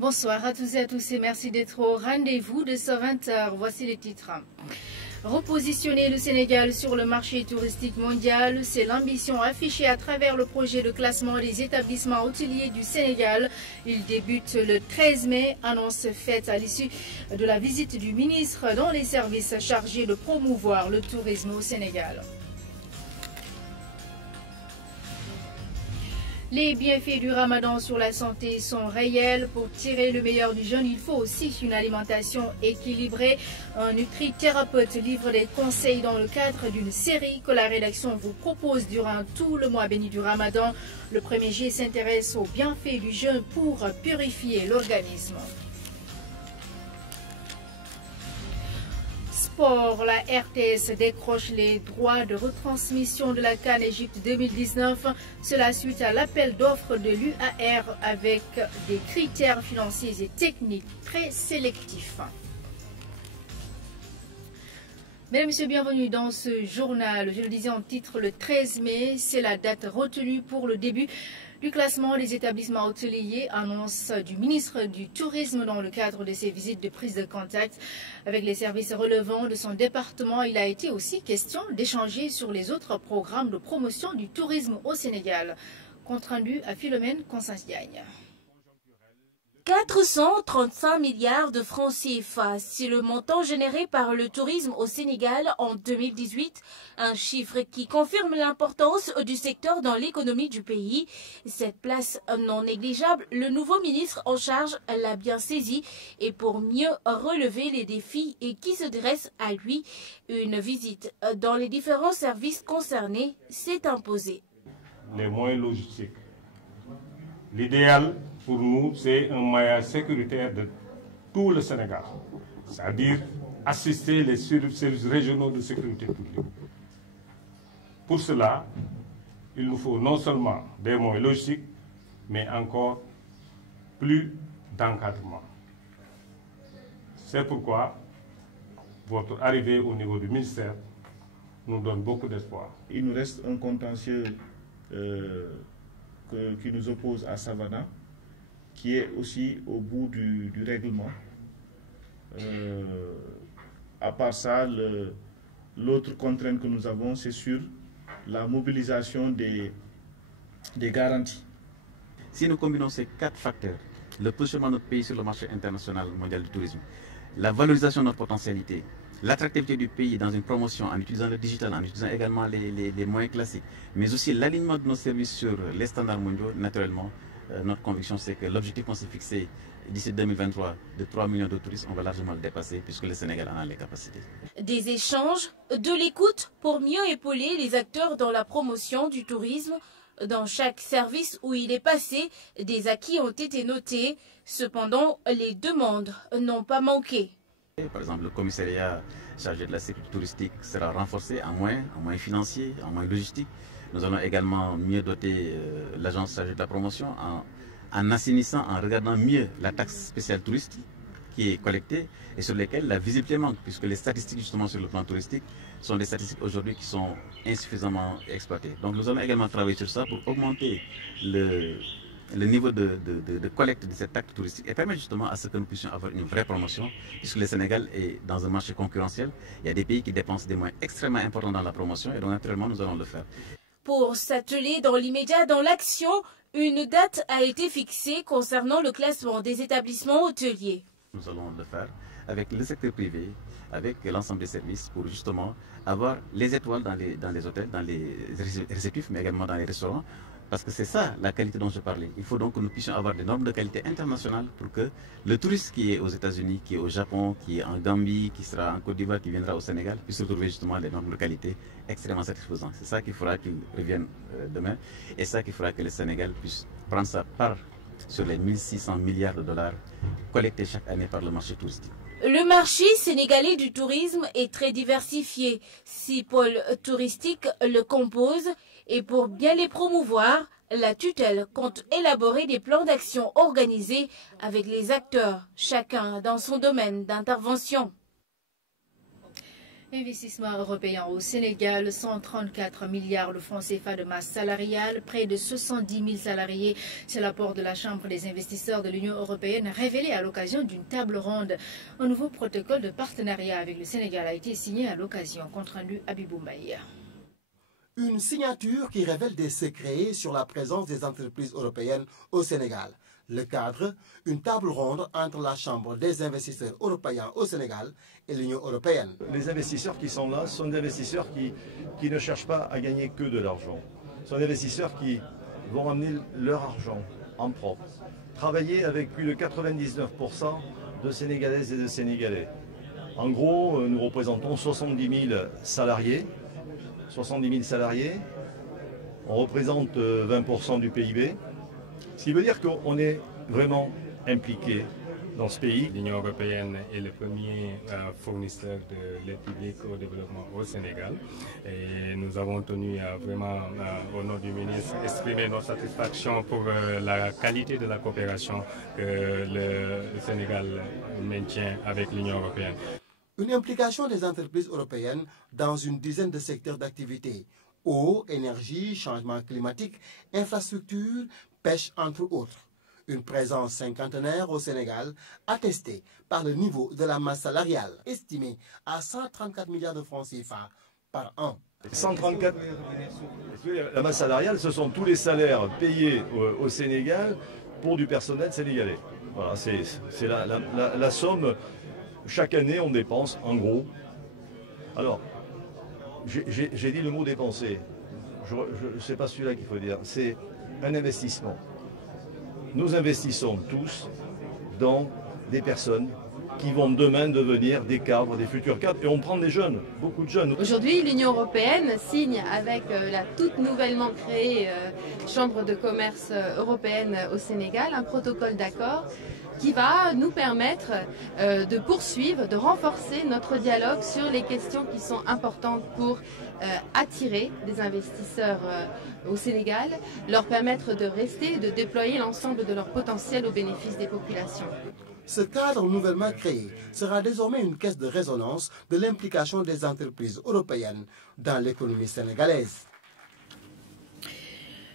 Bonsoir à tous et à tous et merci d'être au rendez-vous de ce 20h. Voici les titres. Repositionner le Sénégal sur le marché touristique mondial, c'est l'ambition affichée à travers le projet de classement des établissements hôteliers du Sénégal. Il débute le 13 mai, annonce faite à l'issue de la visite du ministre dans les services chargés de promouvoir le tourisme au Sénégal. Les bienfaits du ramadan sur la santé sont réels. Pour tirer le meilleur du jeûne, il faut aussi une alimentation équilibrée. Un nutrithérapeute livre des conseils dans le cadre d'une série que la rédaction vous propose durant tout le mois béni du ramadan. Le premier jet s'intéresse aux bienfaits du jeûne pour purifier l'organisme. La RTS décroche les droits de retransmission de la CAN Égypte 2019. Cela suite à l'appel d'offres de l'UAR avec des critères financiers et techniques très sélectifs. Mesdames et messieurs, bienvenue dans ce journal. Je le disais en titre, le 13 mai, c'est la date retenue pour le début du classement des établissements hôteliers, annonce du ministre du Tourisme dans le cadre de ses visites de prise de contact avec les services relevant de son département. Il a été aussi question d'échanger sur les autres programmes de promotion du tourisme au Sénégal. Compte rendu à Philomène Constance-Diagne. 435 milliards de francs CFA, c'est le montant généré par le tourisme au Sénégal en 2018, un chiffre qui confirme l'importance du secteur dans l'économie du pays. Cette place non négligeable, le nouveau ministre en charge l'a bien saisi et pour mieux relever les défis et qui se dressent à lui, une visite dans les différents services concernés s'est imposée. Les moyens logistiques. L'idéal pour nous, c'est un maillage sécuritaire de tout le Sénégal, c'est-à-dire assister les services régionaux de sécurité publique. Pour cela, il nous faut non seulement des moyens logistiques, mais encore plus d'encadrement. C'est pourquoi votre arrivée au niveau du ministère nous donne beaucoup d'espoir. Il nous reste un contentieux qui nous oppose à Savannah, qui est aussi au bout du règlement. À part ça, l'autre contrainte que nous avons, c'est sur la mobilisation des garanties. Si nous combinons ces 4 facteurs, le positionnement de notre pays sur le marché international mondial du tourisme, la valorisation de notre potentialité, l'attractivité du pays dans une promotion en utilisant le digital, en utilisant également les moyens classiques, mais aussi l'alignement de nos services sur les standards mondiaux, naturellement, notre conviction c'est que l'objectif qu'on s'est fixé d'ici 2023 de 3 millions de touristes, on va largement le dépasser puisque le Sénégal en a les capacités. Des échanges, de l'écoute pour mieux épauler les acteurs dans la promotion du tourisme. Dans chaque service où il est passé, des acquis ont été notés. Cependant, les demandes n'ont pas manqué. Par exemple, le commissariat chargé de la sécurité touristique sera renforcé en moyens financiers, en moyens logistiques. Nous allons également mieux doter l'agence chargée de la promotion en assainissant, en regardant mieux la taxe spéciale touristique qui est collectée et sur lesquelles la visibilité manque, puisque les statistiques justement sur le plan touristique sont des statistiques aujourd'hui qui sont insuffisamment exploitées. Donc nous allons également travailler sur ça pour augmenter le niveau de collecte de cet acte touristique et permettre justement à ce que nous puissions avoir une vraie promotion, puisque le Sénégal est dans un marché concurrentiel. Il y a des pays qui dépensent des moyens extrêmement importants dans la promotion et donc naturellement nous allons le faire. Pour s'atteler dans l'immédiat dans l'action, une date a été fixée concernant le classement des établissements hôteliers. Nous allons le faire avec le secteur privé, avec l'ensemble des services pour justement avoir les étoiles dans les hôtels, dans les réceptifs, mais également dans les restaurants. Parce que c'est ça la qualité dont je parlais. Il faut donc que nous puissions avoir des normes de qualité internationales pour que le touriste qui est aux États-Unis, qui est au Japon, qui est en Gambie, qui sera en Côte d'Ivoire, qui viendra au Sénégal, puisse retrouver justement les normes de qualité extrêmement satisfaisantes. C'est ça qu'il faudra qu'il revienne demain et ça qu'il faudra que le Sénégal puisse prendre sa part sur les 1600 milliards de dollars collectés chaque année par le marché touristique. Le marché sénégalais du tourisme est très diversifié. 6 pôles touristiques le composent et pour bien les promouvoir, la tutelle compte élaborer des plans d'action organisés avec les acteurs, chacun dans son domaine d'intervention. Investissement européen au Sénégal, 134 milliards de francs CFA de masse salariale, près de 70 000 salariés. C'est l'apport de la Chambre des investisseurs de l'Union européenne révélé à l'occasion d'une table ronde. Un nouveau protocole de partenariat avec le Sénégal a été signé à l'occasion. Compte rendu Abibou Mbaye. Une signature qui révèle des secrets sur la présence des entreprises européennes au Sénégal. Le cadre, une table ronde entre la Chambre des investisseurs européens au Sénégal et l'Union européenne. Les investisseurs qui sont là sont des investisseurs qui ne cherchent pas à gagner que de l'argent. Ce sont des investisseurs qui vont amener leur argent en propre. Travailler avec plus de 99% de Sénégalaises et de Sénégalais. En gros, nous représentons 70 000 salariés. 70 000 salariés. On représente 20% du PIB. Ce qui veut dire qu'on est vraiment impliqué dans ce pays. L'Union européenne est le premier fournisseur de l'aide publique au développement au Sénégal. Et nous avons tenu à vraiment, au nom du ministre, exprimer notre satisfaction pour la qualité de la coopération que le Sénégal maintient avec l'Union européenne. Une implication des entreprises européennes dans une dizaine de secteurs d'activité. Eau, énergie, changement climatique, infrastructure, pêche entre autres. Une présence cinquantenaire au Sénégal attestée par le niveau de la masse salariale estimée à 134 milliards de francs CFA par an. 134, la masse salariale, ce sont tous les salaires payés au Sénégal pour du personnel sénégalais. Voilà, c'est la somme. Chaque année, on dépense en gros. Alors, j'ai dit le mot dépenser. Ce n'est pas celui-là qu'il faut dire. C'est un investissement. Nous investissons tous dans des personnes qui vont demain devenir des cadres, des futurs cadres. Et on prend des jeunes, beaucoup de jeunes. Aujourd'hui, l'Union européenne signe avec la toute nouvellement créée Chambre de commerce européenne au Sénégal un protocole d'accord qui va nous permettre de poursuivre, de renforcer notre dialogue sur les questions qui sont importantes pour attirer des investisseurs au Sénégal, leur permettre de rester et de déployer l'ensemble de leur potentiel au bénéfice des populations. Ce cadre nouvellement créé sera désormais une caisse de résonance de l'implication des entreprises européennes dans l'économie sénégalaise.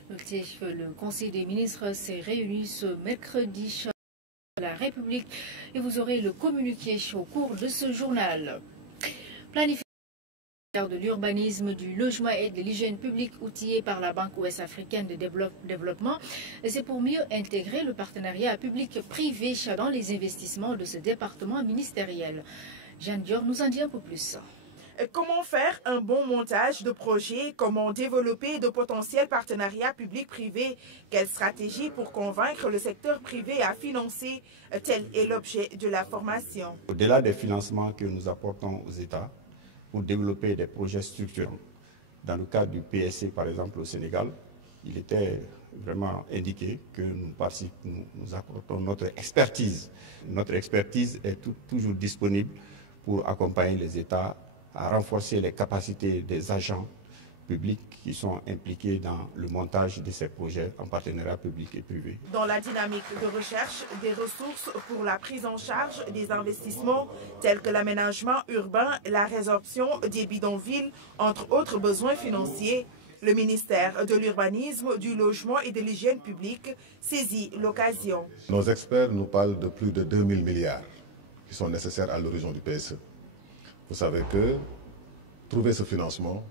Le Conseil des ministres s'est réuni ce mercredi à la République et vous aurez le communiqué au cours de ce journal. Planification de l'urbanisme, du logement et de l'hygiène publique outillé par la Banque ouest-africaine de développement. C'est pour mieux intégrer le partenariat public-privé dans les investissements de ce département ministériel. Jeanne Dior nous en dit un peu plus. Comment faire un bon montage de projet? Comment développer de potentiels partenariats publics-privés? Quelle stratégie pour convaincre le secteur privé à financer? Tel est l'objet de la formation. Au-delà des financements que nous apportons aux États pour développer des projets structurants, dans le cadre du PSC par exemple au Sénégal, il était vraiment indiqué que nous apportons notre expertise. Notre expertise est toujours disponible pour accompagner les États à renforcer les capacités des agents publics qui sont impliqués dans le montage de ces projets en partenariat public et privé. Dans la dynamique de recherche des ressources pour la prise en charge des investissements tels que l'aménagement urbain, la résorption des bidonvilles, entre autres besoins financiers, le ministère de l'Urbanisme, du Logement et de l'Hygiène publique saisit l'occasion. Nos experts nous parlent de plus de 2000 milliards qui sont nécessaires à l'horizon du PSE. Vous savez que trouver ce financement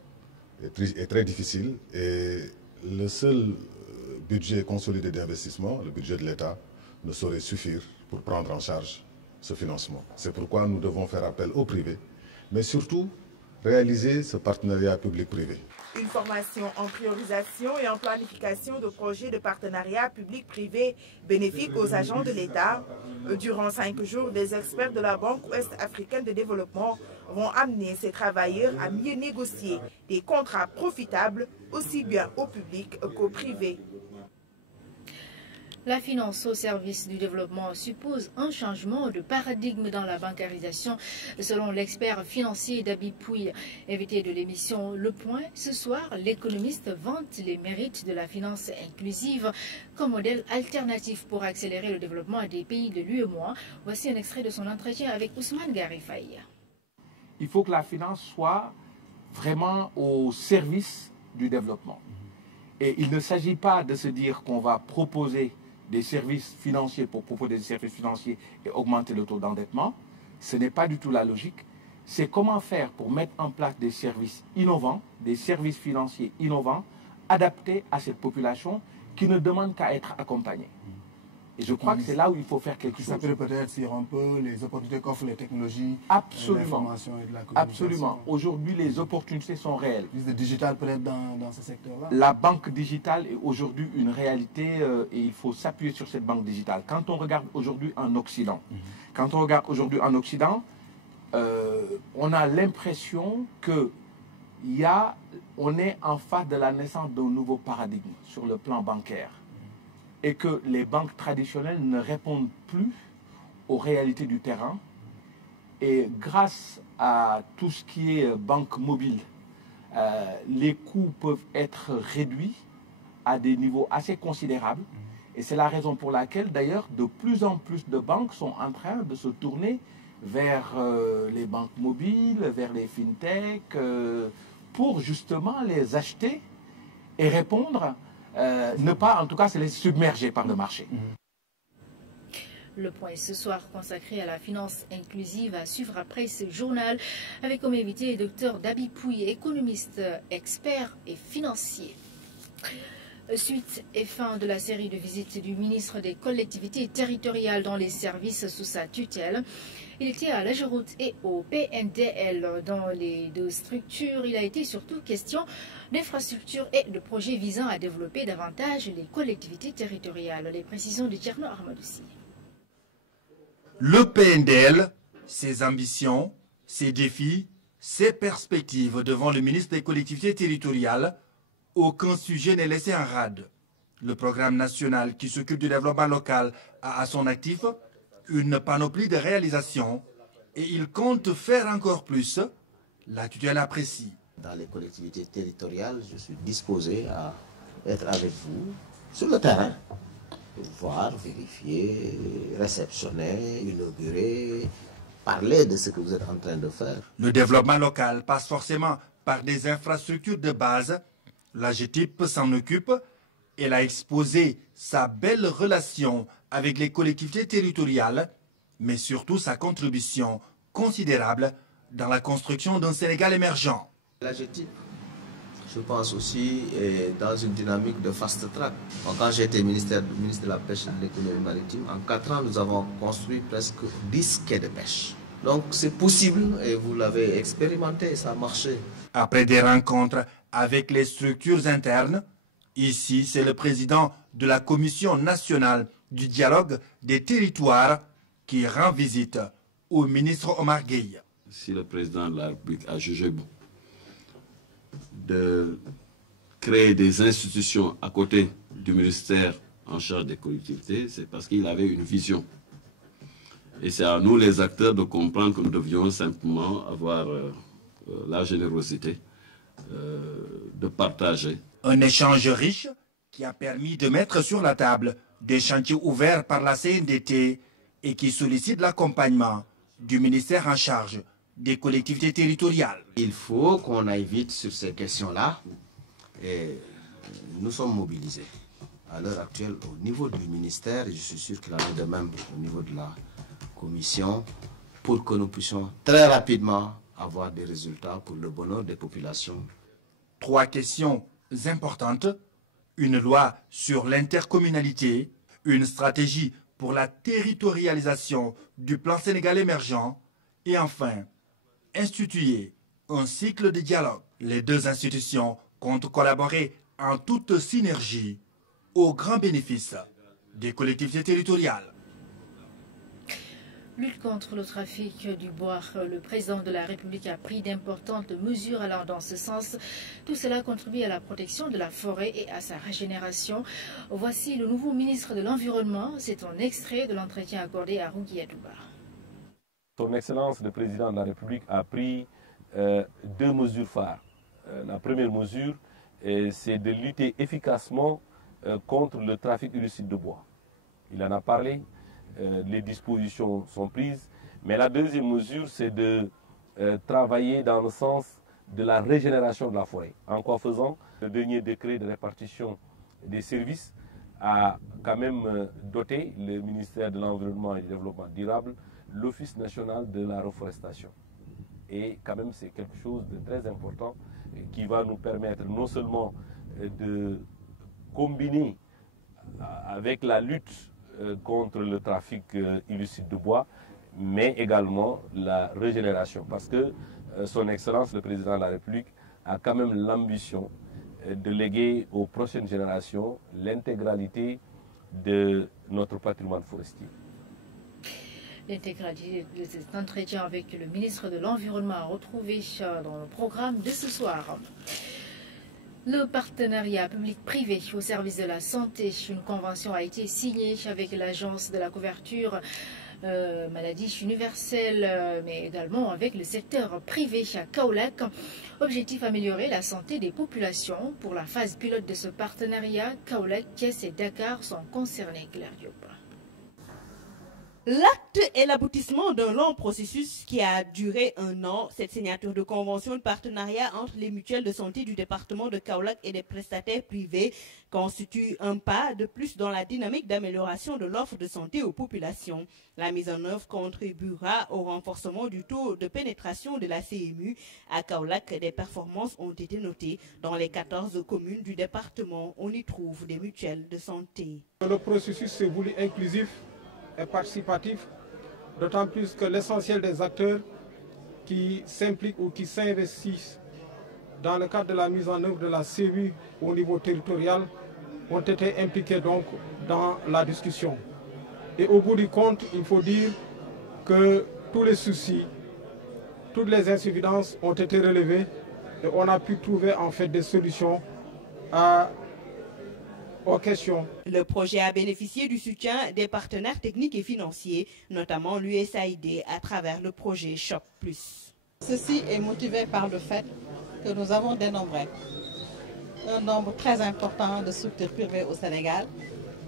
est très difficile et le seul budget consolidé d'investissement, le budget de l'État, ne saurait suffire pour prendre en charge ce financement. C'est pourquoi nous devons faire appel au privé, mais surtout réaliser ce partenariat public-privé. Une formation en priorisation et en planification de projets de partenariat public-privé bénéfique aux agents de l'État. Durant 5 jours, des experts de la Banque ouest-africaine de développement vont amener ces travailleurs à mieux négocier des contrats profitables aussi bien au public qu'au privé. La finance au service du développement suppose un changement de paradigme dans la bancarisation, selon l'expert financier Dabi Pouy. Invité de l'émission Le Point, ce soir, l'économiste vante les mérites de la finance inclusive comme modèle alternatif pour accélérer le développement des pays de l'UEMOA. Voici un extrait de son entretien avec Ousmane Garifaï. il faut que la finance soit vraiment au service du développement. Et il ne s'agit pas de se dire qu'on va proposer des services financiers pour proposer des services financiers et augmenter le taux d'endettement. Ce n'est pas du tout la logique. C'est comment faire pour mettre en place des services innovants, des services financiers innovants, adaptés à cette population qui ne demande qu'à être accompagnée. Et je crois que c'est là où il faut faire quelque chose. Ça peut peut-être sur un peu les opportunités qu'offrent les technologies, l'information et de la communication. Absolument. Aujourd'hui, les opportunités sont réelles. Le digital peut-être dans ce secteur-là. La banque digitale est aujourd'hui une réalité et il faut s'appuyer sur cette banque digitale. Quand on regarde aujourd'hui en Occident, on a l'impression que on est en face de la naissance d'un nouveau paradigme sur le plan bancaire et que les banques traditionnelles ne répondent plus aux réalités du terrain. Et grâce à tout ce qui est banque mobile, les coûts peuvent être réduits à des niveaux assez considérables. Et c'est la raison pour laquelle, d'ailleurs, de plus en plus de banques sont en train de se tourner vers les banques mobiles, vers les fintechs, pour justement les acheter et répondre, ne pas en tout cas se les submerger par le marché. Le point ce soir consacré à la finance inclusive à suivre après ce journal avec comme invité le Dr Dabi Pouy, économiste, expert et financier. Suite et fin de la série de visites du ministre des collectivités territoriales dans les services sous sa tutelle. Il était à l'AGEROUTE et au PNDL. Dans les deux structures, il a été surtout question d'infrastructures et de projets visant à développer davantage les collectivités territoriales. Les précisions de Tierno Ahmadoussi. Le PNDL, ses ambitions, ses défis, ses perspectives devant le ministre des collectivités territoriales, aucun sujet n'est laissé en rade. Le programme national qui s'occupe du développement local a à son actif une panoplie de réalisations et il compte faire encore plus. La tutelle apprécie. Dans les collectivités territoriales, je suis disposé à être avec vous sur le terrain. Voir, vérifier, réceptionner, inaugurer, parler de ce que vous êtes en train de faire. Le développement local passe forcément par des infrastructures de base. La GTIP s'en occupe. Elle a exposé sa belle relation avec les collectivités territoriales, mais surtout sa contribution considérable dans la construction d'un Sénégal émergent. La GTIP, je pense aussi, est dans une dynamique de fast track. Quand j'étais ministre de la Pêche et de l'économie maritime, en 4 ans, nous avons construit presque 10 quais de pêche. Donc c'est possible et vous l'avez expérimenté, ça a marché. Après des rencontres avec les structures internes, ici c'est le président de la Commission nationale du dialogue des territoires qui rend visite au ministre Omar Gueye. Si le président de la République a jugé bon de créer des institutions à côté du ministère en charge des collectivités, c'est parce qu'il avait une vision. Et c'est à nous les acteurs de comprendre que nous devions simplement avoir la générosité de partager. Un échange riche qui a permis de mettre sur la table des chantiers ouverts par la CNDT et qui sollicite l'accompagnement du ministère en charge des collectivités territoriales. Il faut qu'on aille vite sur ces questions-là et nous sommes mobilisés. À l'heure actuelle, au niveau du ministère, et je suis sûr qu'il en est de même au niveau de la commission, pour que nous puissions très rapidement avoir des résultats pour le bonheur des populations. 3 questions importantes, une loi sur l'intercommunalité, une stratégie pour la territorialisation du plan Sénégal émergent et enfin, instituer un cycle de dialogue. Les 2 institutions comptent collaborer en toute synergie au grand bénéfice des collectivités territoriales. Lutte contre le trafic du bois. Le président de la République a pris d'importantes mesures allant dans ce sens. Tout cela contribue à la protection de la forêt et à sa régénération. Voici le nouveau ministre de l'Environnement. C'est un extrait de l'entretien accordé à Rougui Adouba. Son Excellence, le président de la République, a pris 2 mesures phares. La première mesure, c'est de lutter efficacement contre le trafic illicite de bois. Il en a parlé. Les dispositions sont prises. Mais la deuxième mesure, c'est de travailler dans le sens de la régénération de la forêt. En quoi faisant, le dernier décret de répartition des services a quand même doté le ministère de l'Environnement et du Développement durable, l'Office national de la reforestation. Et quand même, c'est quelque chose de très important qui va nous permettre non seulement de combiner avec la lutte contre le trafic illicite de bois, mais également la régénération. Parce que son Excellence, le Président de la République, a quand même l'ambition de léguer aux prochaines générations l'intégralité de notre patrimoine forestier. L'intégralité de cet entretien avec le ministre de l'Environnement a retrouvé dans le programme de ce soir. Le partenariat public-privé au service de la santé, une convention a été signée avec l'Agence de la couverture maladie universelle, mais également avec le secteur privé à Kaolack. Objectif améliorer la santé des populations. Pour la phase pilote de ce partenariat, Kaolack, Thiès et Dakar sont concernés. Claire Diop. L'acte est l'aboutissement d'un long processus qui a duré 1 an. Cette signature de convention de partenariat entre les mutuelles de santé du département de Kaolack et des prestataires privés constitue un pas de plus dans la dynamique d'amélioration de l'offre de santé aux populations. La mise en œuvre contribuera au renforcement du taux de pénétration de la CMU. À Kaolack, des performances ont été notées. Dans les 14 communes du département, on y trouve des mutuelles de santé. Le processus s'est voulu inclusif et participatif, d'autant plus que l'essentiel des acteurs qui s'impliquent ou qui s'investissent dans le cadre de la mise en œuvre de la CMU au niveau territorial ont été impliqués donc dans la discussion. Et au bout du compte, il faut dire que tous les soucis, toutes les insuffisances ont été relevées et on a pu trouver en fait des solutions aux questions. Le projet a bénéficié du soutien des partenaires techniques et financiers, notamment l'USAID à travers le projet Shop Plus. Ceci est motivé par le fait que nous avons dénombré un nombre très important de structures privées au Sénégal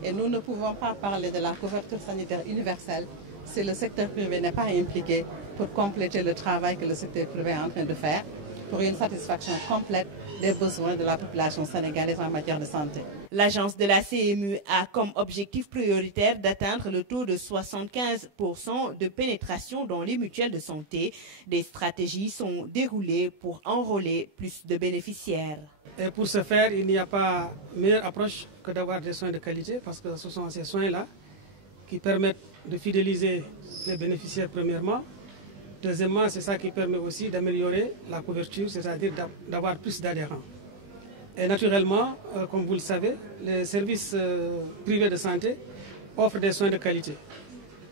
et nous ne pouvons pas parler de la couverture sanitaire universelle si le secteur privé n'est pas impliqué pour compléter le travail que le secteur privé est en train de faire pour une satisfaction complète des besoins de la population sénégalaise en matière de santé. L'agence de la CMU a comme objectif prioritaire d'atteindre le taux de 75% de pénétration dans les mutuelles de santé. Des stratégies sont déroulées pour enrôler plus de bénéficiaires. Et pour ce faire, il n'y a pas meilleure approche que d'avoir des soins de qualité, parce que ce sont ces soins-là qui permettent de fidéliser les bénéficiaires premièrement. Deuxièmement, c'est ça qui permet aussi d'améliorer la couverture, c'est-à-dire d'avoir plus d'adhérents. Et naturellement, comme vous le savez, les services privés de santé offrent des soins de qualité.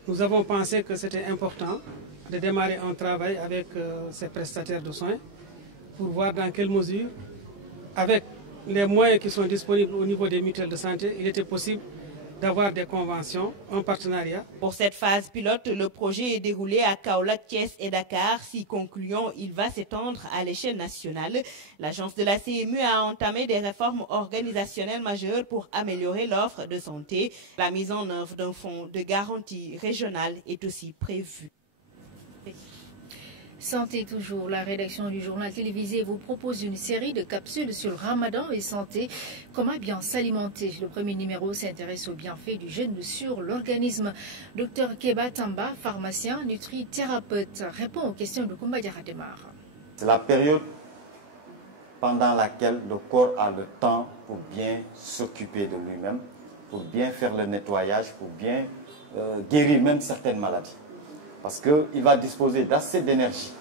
Nous avons pensé que c'était important de démarrer un travail avec ces prestataires de soins pour voir dans quelle mesure, avec les moyens qui sont disponibles au niveau des mutuelles de santé, il était possible d'avoir des conventions, un partenariat. Pour cette phase pilote, le projet est déroulé à Kaolack, Thiès et Dakar. Si concluant, il va s'étendre à l'échelle nationale. L'agence de la CMU a entamé des réformes organisationnelles majeures pour améliorer l'offre de santé. La mise en œuvre d'un fonds de garantie régionale est aussi prévue. Santé toujours, la rédaction du journal télévisé vous propose une série de capsules sur le ramadan et santé. Comment bien s'alimenter? Le premier numéro s'intéresse aux bienfaits du jeûne sur l'organisme. Dr Keba Tamba, pharmacien, nutrithérapeute, répond aux questions de Koumba Diarademar. C'est la période pendant laquelle le corps a le temps pour bien s'occuper de lui-même, pour bien faire le nettoyage, pour bien guérir même certaines maladies. Parce qu'il va disposer d'assez d'énergie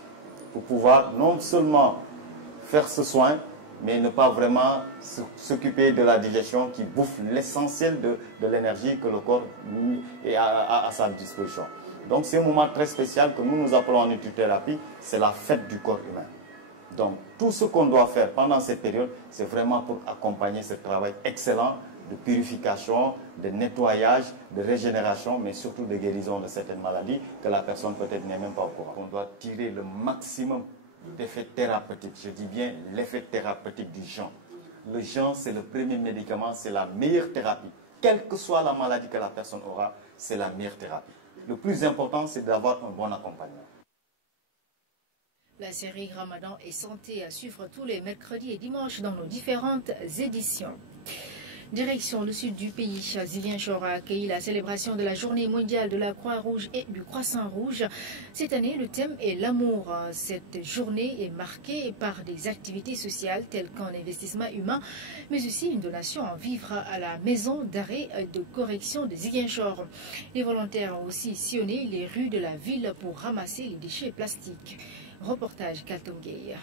pour pouvoir non seulement faire ce soin, mais ne pas vraiment s'occuper de la digestion qui bouffe l'essentiel de l'énergie que le corps a à sa disposition. Donc c'est un moment très spécial que nous appelons en nutrithérapie, c'est la fête du corps humain. Donc tout ce qu'on doit faire pendant cette période, c'est vraiment pour accompagner ce travail excellent de purification, de nettoyage, de régénération, mais surtout de guérison de certaines maladies que la personne peut-être n'est même pas au courant. On doit tirer le maximum d'effets thérapeutiques. Je dis bien l'effet thérapeutique du jeûne. Le jeûne, c'est le premier médicament, c'est la meilleure thérapie. Quelle que soit la maladie que la personne aura, c'est la meilleure thérapie. Le plus important, c'est d'avoir un bon accompagnement. La série Ramadan et Santé à suivre tous les mercredis et dimanches dans nos différentes éditions. Direction le sud du pays, Ziguinchor a accueilli la célébration de la journée mondiale de la Croix-Rouge et du Croissant-Rouge. Cette année, le thème est l'amour. Cette journée est marquée par des activités sociales telles qu'un investissement humain, mais aussi une donation en vivres à la maison d'arrêt de correction de Ziguinchor. Les volontaires ont aussi sillonné les rues de la ville pour ramasser les déchets plastiques. Reportage Kaltongay.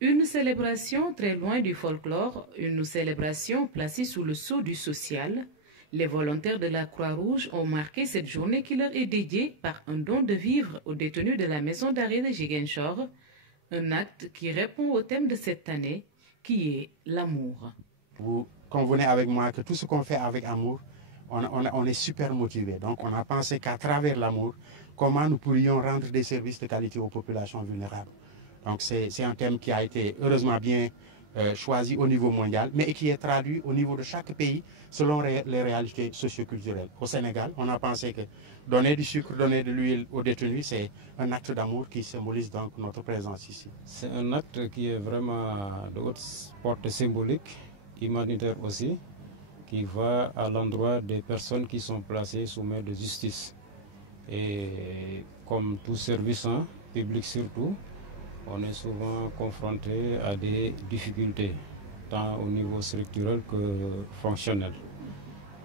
Une célébration très loin du folklore, une célébration placée sous le sceau du social. Les volontaires de la Croix-Rouge ont marqué cette journée qui leur est dédiée par un don de vivres aux détenus de la maison d'arrêt de Ziguinchor, un acte qui répond au thème de cette année, qui est l'amour. Vous convenez avec moi que tout ce qu'on fait avec amour, on est super motivé. Donc on a pensé qu'à travers l'amour, comment nous pourrions rendre des services de qualité aux populations vulnérables. Donc c'est un thème qui a été heureusement bien choisi au niveau mondial, mais qui est traduit au niveau de chaque pays selon les réalités socioculturelles. Au Sénégal, on a pensé que donner du sucre, donner de l'huile aux détenus, c'est un acte d'amour qui symbolise donc notre présence ici. C'est un acte qui est vraiment de haute portée symbolique, humanitaire aussi, qui va à l'endroit des personnes qui sont placées sous main de justice. Et comme tout service, public surtout, on est souvent confronté à des difficultés, tant au niveau structurel que fonctionnel.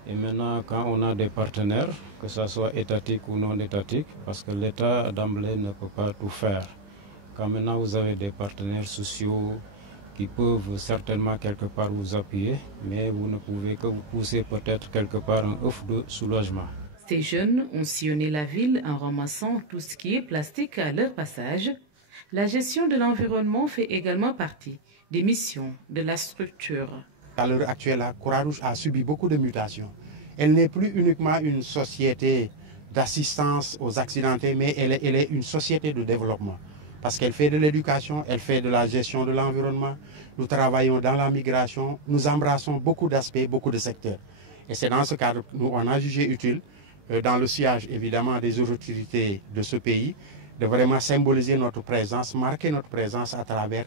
Et maintenant, quand on a des partenaires, que ce soit étatique ou non étatique, parce que l'État d'emblée ne peut pas tout faire. Quand maintenant vous avez des partenaires sociaux qui peuvent certainement quelque part vous appuyer, mais vous ne pouvez que vous pousser peut-être quelque part un offre de soulagement. Ces jeunes ont sillonné la ville en ramassant tout ce qui est plastique à leur passage. La gestion de l'environnement fait également partie des missions de la structure. À l'heure actuelle, la Croix-Rouge a subi beaucoup de mutations. Elle n'est plus uniquement une société d'assistance aux accidentés, mais elle est une société de développement. Parce qu'elle fait de l'éducation, elle fait de la gestion de l'environnement. Nous travaillons dans la migration, nous embrassons beaucoup d'aspects, beaucoup de secteurs. Et c'est dans ce cadre que nous on a jugé utile, dans le sillage évidemment des autorités de ce pays, de vraiment symboliser notre présence, marquer notre présence à travers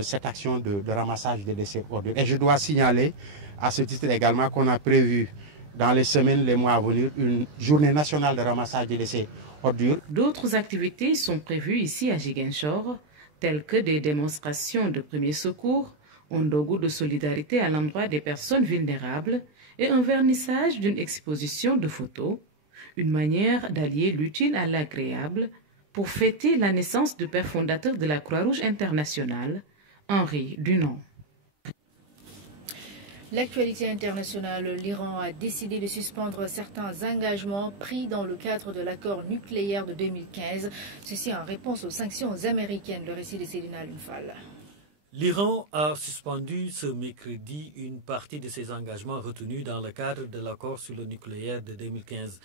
cette action de ramassage des déchets ordures. Et je dois signaler à ce titre également qu'on a prévu dans les semaines, les mois à venir, une journée nationale de ramassage des déchets ordures. D'autres activités sont prévues ici à Ziguinchor, telles que des démonstrations de premiers secours, un dogu de solidarité à l'endroit des personnes vulnérables et un vernissage d'une exposition de photos, une manière d'allier l'utile à l'agréable pour fêter la naissance du père fondateur de la Croix-Rouge internationale, Henri Dunant. L'actualité internationale, l'Iran a décidé de suspendre certains engagements pris dans le cadre de l'accord nucléaire de 2015. Ceci en réponse aux sanctions américaines. Le récit de Céline Lunfal. L'Iran a suspendu ce mercredi une partie de ses engagements retenus dans le cadre de l'accord sur le nucléaire de 2015.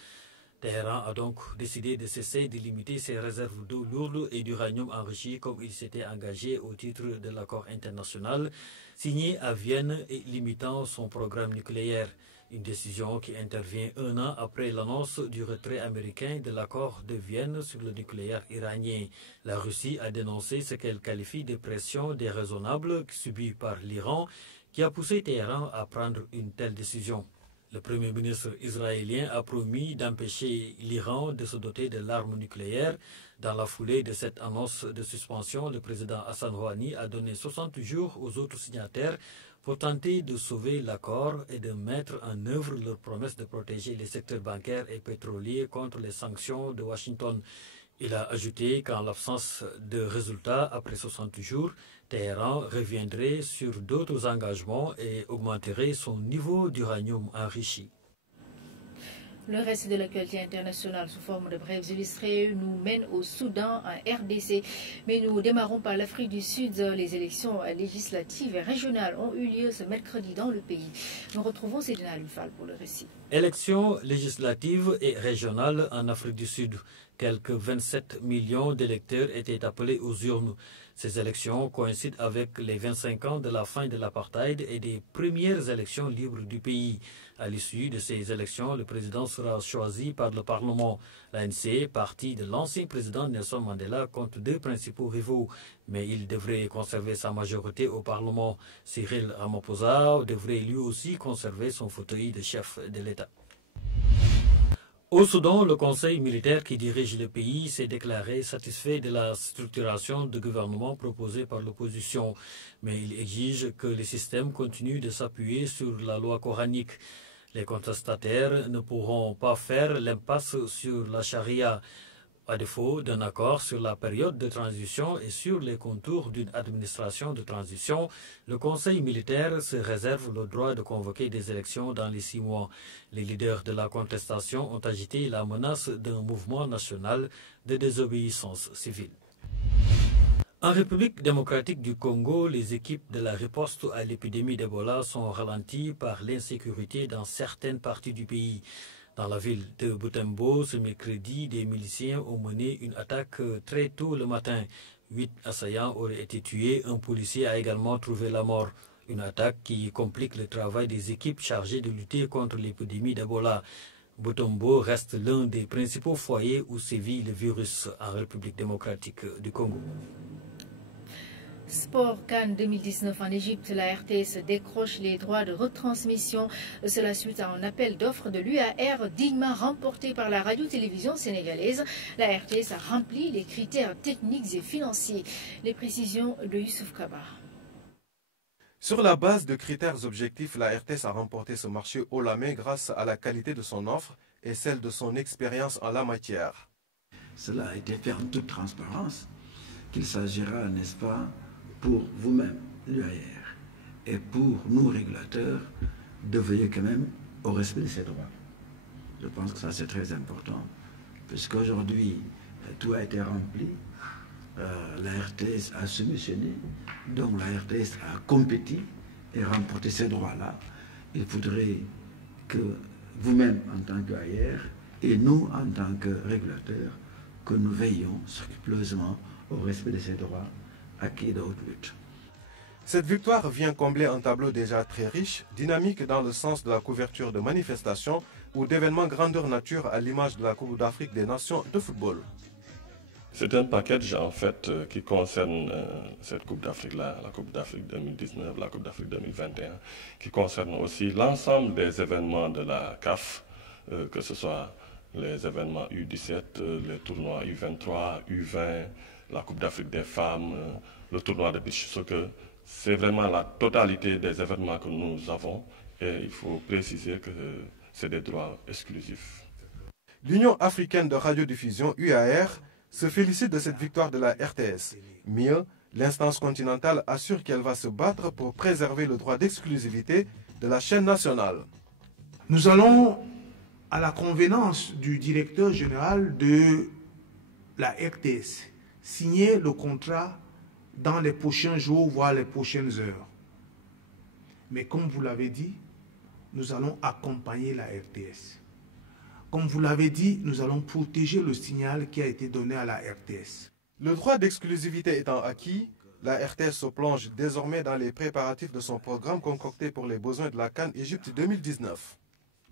Téhéran a donc décidé de cesser de limiter ses réserves d'eau lourde et d'uranium enrichi comme il s'était engagé au titre de l'accord international signé à Vienne et limitant son programme nucléaire. Une décision qui intervient un an après l'annonce du retrait américain de l'accord de Vienne sur le nucléaire iranien. La Russie a dénoncé ce qu'elle qualifie de pression déraisonnable subie par l'Iran qui a poussé Téhéran à prendre une telle décision. Le Premier ministre israélien a promis d'empêcher l'Iran de se doter de l'arme nucléaire. Dans la foulée de cette annonce de suspension, le président Hassan Rouhani a donné 60 jours aux autres signataires pour tenter de sauver l'accord et de mettre en œuvre leur promesse de protéger les secteurs bancaires et pétroliers contre les sanctions de Washington. Il a ajouté qu'en l'absence de résultats après 60 jours, Téhéran reviendrait sur d'autres engagements et augmenterait son niveau d'uranium enrichi. Le reste de l'actualité internationale sous forme de brèves illustrées nous mène au Soudan, en RDC. Mais nous démarrons par l'Afrique du Sud. Les élections législatives et régionales ont eu lieu ce mercredi dans le pays. Nous retrouvons Cédina Lufal pour le récit. Élections législatives et régionales en Afrique du Sud. Quelques 27 millions d'électeurs étaient appelés aux urnes. Ces élections coïncident avec les 25 ans de la fin de l'apartheid et des premières élections libres du pays. À l'issue de ces élections, le président sera choisi par le Parlement. L'ANC, parti de l'ancien président Nelson Mandela, compte 2 principaux rivaux, mais il devrait conserver sa majorité au Parlement. Cyril Ramaphosa devrait lui aussi conserver son fauteuil de chef de l'État. Au Soudan, le conseil militaire qui dirige le pays s'est déclaré satisfait de la structuration de gouvernement proposée par l'opposition, mais il exige que les systèmes continuent de s'appuyer sur la loi coranique. Les contestataires ne pourront pas faire l'impasse sur la charia. À défaut d'un accord sur la période de transition et sur les contours d'une administration de transition, le Conseil militaire se réserve le droit de convoquer des élections dans les 6 mois. Les leaders de la contestation ont agité la menace d'un mouvement national de désobéissance civile. En République démocratique du Congo, les équipes de la riposte à l'épidémie d'Ebola sont ralenties par l'insécurité dans certaines parties du pays. Dans la ville de Butembo, ce mercredi, des miliciens ont mené une attaque très tôt le matin. 8 assaillants auraient été tués, un policier a également trouvé la mort. Une attaque qui complique le travail des équipes chargées de lutter contre l'épidémie d'Ebola. Butembo reste l'un des principaux foyers où sévit le virus en République démocratique du Congo. Sport Cannes 2019 en Égypte, la RTS décroche les droits de retransmission. Cela suite à un appel d'offres de l'UAR dignement remporté par la radio-télévision sénégalaise. La RTS a rempli les critères techniques et financiers. Les précisions de Youssouf Kaba. Sur la base de critères objectifs, la RTS a remporté ce marché haut la main grâce à la qualité de son offre et celle de son expérience en la matière. Cela a été fait en toute transparence, qu'il s'agira, n'est-ce pas, pour vous-même, l'UAR, et pour nous, régulateurs, de veiller quand même au respect de ces droits. Je pense que ça, c'est très important, puisqu'aujourd'hui, tout a été rempli, la RTS a soumissionné, donc la RTS a compétit et remporté ces droits-là. Il faudrait que vous-même, en tant qu'UAR, et nous, en tant que régulateurs, que nous veillons scrupuleusement au respect de ces droits acquis de haute lutte. Cette victoire vient combler un tableau déjà très riche, dynamique dans le sens de la couverture de manifestations ou d'événements grandeur nature à l'image de la Coupe d'Afrique des Nations de football. C'est un package en fait qui concerne cette Coupe d'Afrique-là, la Coupe d'Afrique 2019, la Coupe d'Afrique 2021, qui concerne aussi l'ensemble des événements de la CAF, que ce soit les événements U17, les tournois U23, U20, la Coupe d'Afrique des femmes, le tournoi de beach soccer. C'est vraiment la totalité des événements que nous avons et il faut préciser que c'est des droits exclusifs. L'Union africaine de radiodiffusion, UAR, se félicite de cette victoire de la RTS. Mieux, l'instance continentale assure qu'elle va se battre pour préserver le droit d'exclusivité de la chaîne nationale. Nous allons, à la convenance du directeur général de la RTS, signer le contrat dans les prochains jours, voire les prochaines heures. Mais comme vous l'avez dit, nous allons accompagner la RTS. Comme vous l'avez dit, nous allons protéger le signal qui a été donné à la RTS. Le droit d'exclusivité étant acquis, la RTS se plonge désormais dans les préparatifs de son programme concocté pour les besoins de la CAN Égypte 2019.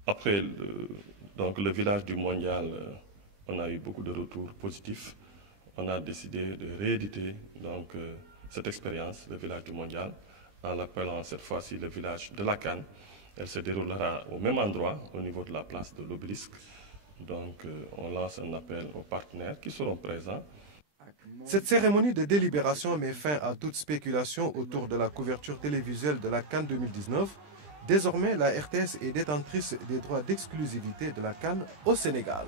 Après le village du mondial, on a eu beaucoup de retours positifs. On a décidé de rééditer cette expérience, le village du mondial, en l'appelant cette fois-ci le village de la CAN. Elle se déroulera au même endroit, au niveau de la place de l'Obélisque. Donc on lance un appel aux partenaires qui seront présents. Cette cérémonie de délibération met fin à toute spéculation autour de la couverture télévisuelle de la CAN 2019. Désormais, la RTS est détentrice des droits d'exclusivité de la CAN au Sénégal.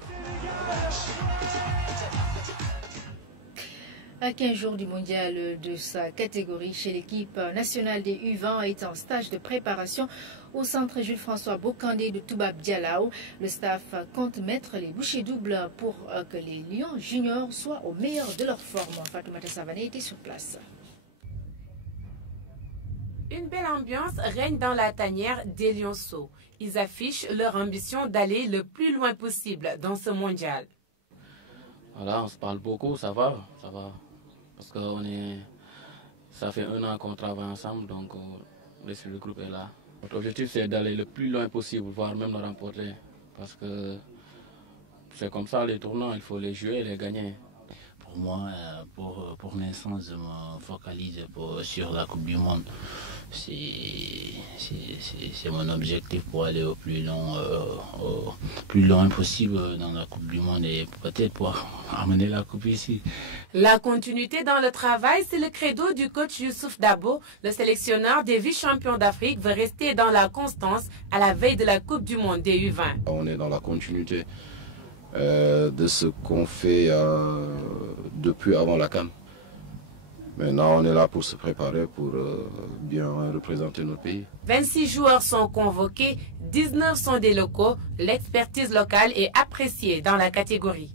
À 15 jours du mondial de sa catégorie chez l'équipe nationale des U20 est en stage de préparation au centre Jules-François Bocandé de Toubab Dialaw. Le staff compte mettre les bouchées doubles pour que les Lions juniors soient au meilleur de leur forme. Fatoumata Savané était sur place. Une belle ambiance règne dans la tanière des Lionceaux. Ils affichent leur ambition d'aller le plus loin possible dans ce mondial. Voilà, on se parle beaucoup, ça va. Parce que ça fait 1 an qu'on travaille ensemble, donc l'esprit du groupe est là. Notre objectif, c'est d'aller le plus loin possible, voire même le remporter. Parce que c'est comme ça, les tournois, il faut les jouer et les gagner. Pour moi, pour l'instant, je me focalise sur la Coupe du Monde. C'est mon objectif pour aller au plus loin possible dans la Coupe du Monde et peut-être pour amener la Coupe ici. La continuité dans le travail, c'est le credo du coach Youssouf Dabo. Le sélectionneur des vice-champions d'Afrique veut rester dans la constance à la veille de la Coupe du Monde des U20. On est dans la continuité de ce qu'on fait depuis avant la CAN. Maintenant, on est là pour se préparer, pour bien représenter notre pays. 26 joueurs sont convoqués, 19 sont des locaux. L'expertise locale est appréciée dans la catégorie.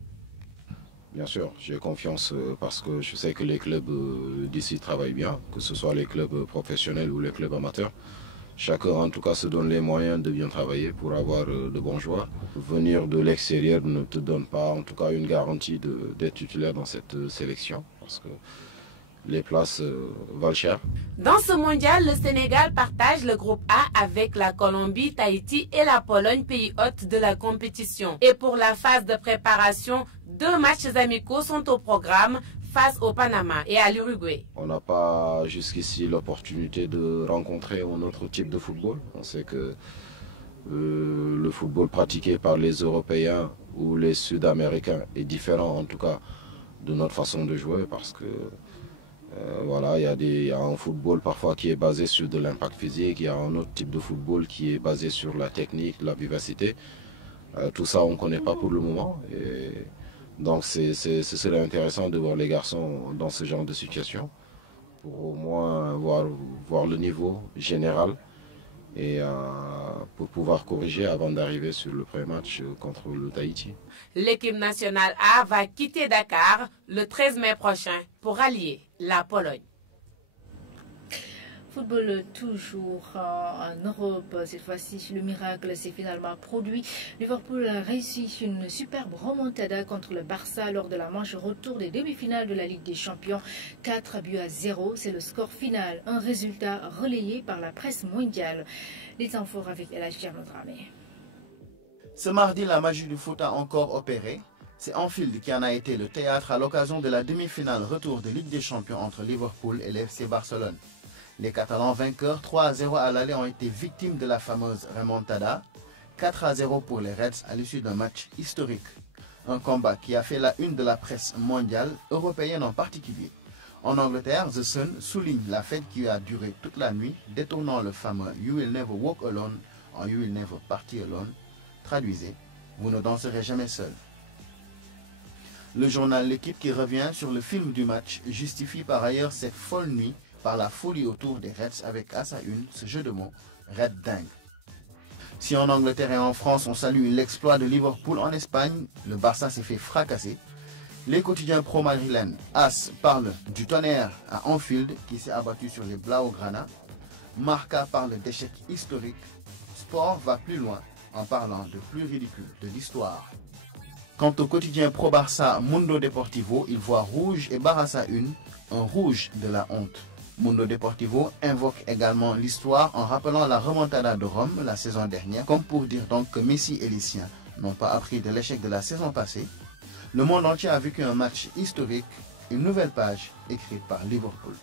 Bien sûr, j'ai confiance parce que je sais que les clubs d'ici travaillent bien, que ce soit les clubs professionnels ou les clubs amateurs. Chacun, en tout cas, se donne les moyens de bien travailler pour avoir de bons joueurs. Venir de l'extérieur ne te donne pas, en tout cas, une garantie d'être titulaire dans cette sélection. Parce que les places valent cher. Dans ce mondial, le Sénégal partage le groupe A avec la Colombie, Tahiti et la Pologne, pays hôtes de la compétition. Et pour la phase de préparation, 2 matchs amicaux sont au programme face au Panama et à l'Uruguay. On n'a pas jusqu'ici l'opportunité de rencontrer un autre type de football. On sait que le football pratiqué par les Européens ou les Sud-Américains est différent en tout cas de notre façon de jouer parce que voilà, il y a un football parfois qui est basé sur de l'impact physique, il y a un autre type de football qui est basé sur la technique, la vivacité. Tout ça on ne connaît pas pour le moment. Et donc ce serait intéressant de voir les garçons dans ce genre de situation pour au moins voir le niveau général et pour pouvoir corriger avant d'arriver sur le pré-match contre le Tahiti. L'équipe nationale A va quitter Dakar le 13 mai prochain pour rallier la Pologne. Football toujours en Europe, cette fois-ci le miracle s'est finalement produit. Liverpool a réussi une superbe remontada contre le Barça lors de la manche retour des demi-finales de la Ligue des Champions. 4-0, c'est le score final, un résultat relayé par la presse mondiale. Les temps forts avec El Hadji Dramé. Ce mardi, la magie du foot a encore opéré. C'est Anfield qui en a été le théâtre à l'occasion de la demi-finale retour de Ligue des Champions entre Liverpool et l'FC Barcelone. Les Catalans vainqueurs 3-0 à l'aller ont été victimes de la fameuse remontada. 4-0 pour les Reds à l'issue d'un match historique. Un combat qui a fait la une de la presse mondiale, européenne en particulier. En Angleterre, The Sun souligne la fête qui a duré toute la nuit, détournant le fameux « You will never walk alone » en « You will never party alone ». Traduisez, vous ne danserez jamais seul. Le journal L'équipe qui revient sur le film du match justifie par ailleurs cette folle nuit par la folie autour des Reds avec à sa une ce jeu de mots Red dingue. Si en Angleterre et en France on salue l'exploit de Liverpool, en Espagne, le Barça s'est fait fracasser. Les quotidiens pro-madrilènes AS parlent du tonnerre à Anfield qui s'est abattu sur les Blaugrana. Marca parle d'échec historique. Sport va plus loin en parlant de plus ridicule de l'histoire. Quant au quotidien pro-Barça Mundo Deportivo, il voit rouge et barre à sa une, un rouge de la honte. Mundo Deportivo invoque également l'histoire en rappelant la remontada de Rome la saison dernière, comme pour dire donc que Messi et les siens n'ont pas appris de l'échec de la saison passée. Le monde entier a vécu un match historique, une nouvelle page écrite par Liverpool.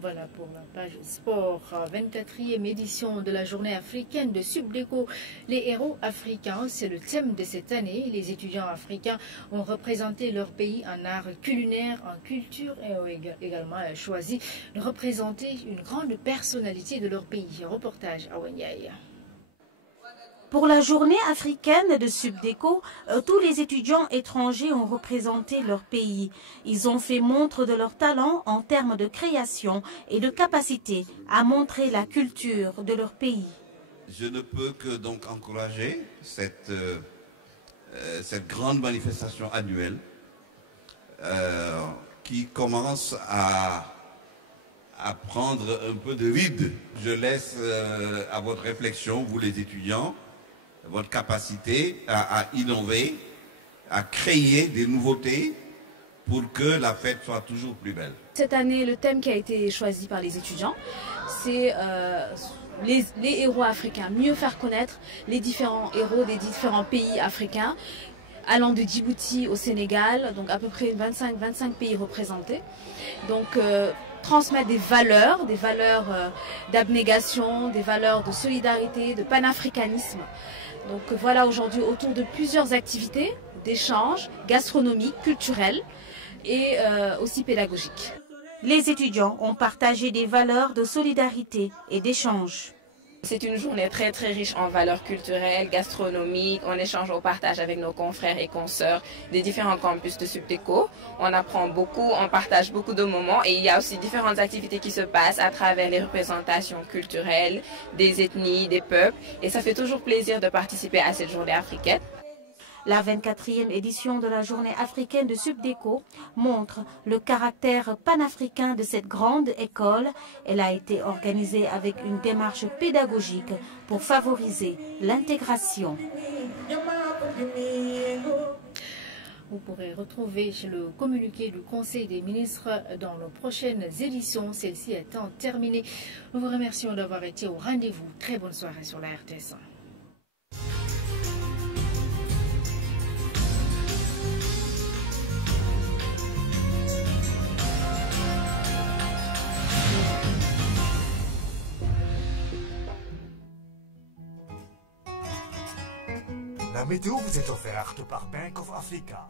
Voilà pour la page sport. 24e édition de la journée africaine de Subdeco. Les héros africains, c'est le thème de cette année. Les étudiants africains ont représenté leur pays en art culinaire, en culture et ont également choisi de représenter une grande personnalité de leur pays. Reportage à Wenyaï. Pour la journée africaine de Subdeco, tous les étudiants étrangers ont représenté leur pays. Ils ont fait montre de leur talent en termes de création et de capacité à montrer la culture de leur pays. Je ne peux que donc encourager cette grande manifestation annuelle qui commence à prendre un peu de ride. Je laisse à votre réflexion, vous les étudiants, votre capacité à innover à créer des nouveautés pour que la fête soit toujours plus belle. Cette année, le thème qui a été choisi par les étudiants, c'est les héros africains, mieux faire connaître les différents héros des différents pays africains, allant de Djibouti au Sénégal, donc à peu près 25 pays représentés. Donc transmettre des valeurs d'abnégation, des valeurs de solidarité, de panafricanisme. Donc voilà, aujourd'hui autour de plusieurs activités d'échange gastronomique, culturel et aussi pédagogique. Les étudiants ont partagé des valeurs de solidarité et d'échange. C'est une journée très riche en valeurs culturelles, gastronomiques. On échange au partage avec nos confrères et consoeurs des différents campus de Subdeco. On apprend beaucoup, on partage beaucoup de moments et il y a aussi différentes activités qui se passent à travers les représentations culturelles des ethnies, des peuples. Et ça fait toujours plaisir de participer à cette journée africaine. La 24e édition de la Journée africaine de Subdeco montre le caractère panafricain de cette grande école. Elle a été organisée avec une démarche pédagogique pour favoriser l'intégration. Vous pourrez retrouver le communiqué du Conseil des ministres dans nos prochaines éditions. Celle-ci étant terminée. Nous vous remercions d'avoir été au rendez-vous. Très bonne soirée sur la RTS. La météo vous est offerte par Bank of Africa.